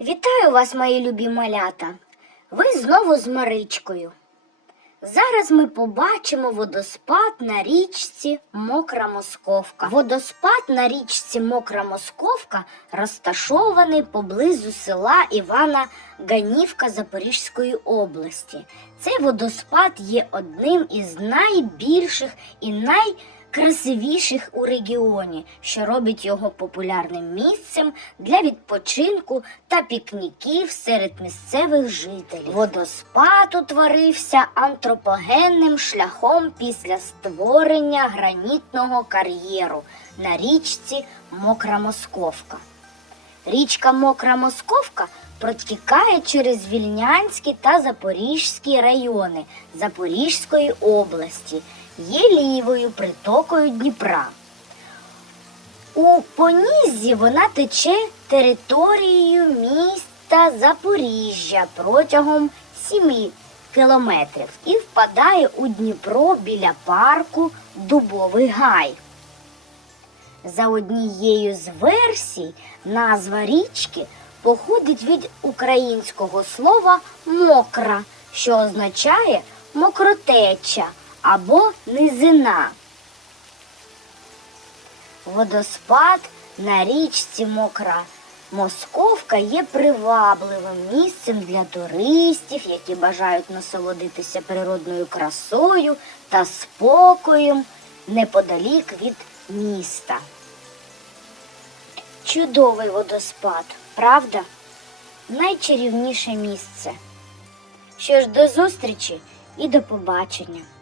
Вітаю вас, мої любі малята! Ви знову з Маричкою. Зараз ми побачимо водоспад на річці Мокра Московка. Водоспад на річці Мокра Московка розташований поблизу села Івана Ганівка Запорізької області. Цей водоспад є одним із найбільших і найкрасивіших у регіоні, що робить його популярним місцем для відпочинку та пікніків серед місцевих жителів. Водоспад утворився антропогенним шляхом після створення гранітного кар'єру на річці Мокра Московка. Річка Мокра Московка протікає через Вільнянський та Запорізький райони Запорізької області, є лівою притокою Дніпра. У понізі вона тече територією міста Запоріжжя протягом 7 кілометрів і впадає у Дніпро біля парку Дубовий Гай. За однією з версій, назва річки походить від українського слова мокра, що означає мокротеча або низина. Водоспад на річці Мокра Московка є привабливим місцем для туристів, які бажають насолодитися природною красою та спокоєм неподалік від міста. Чудовий водоспад, правда? Найчарівніше місце. Що ж, до зустрічі і до побачення.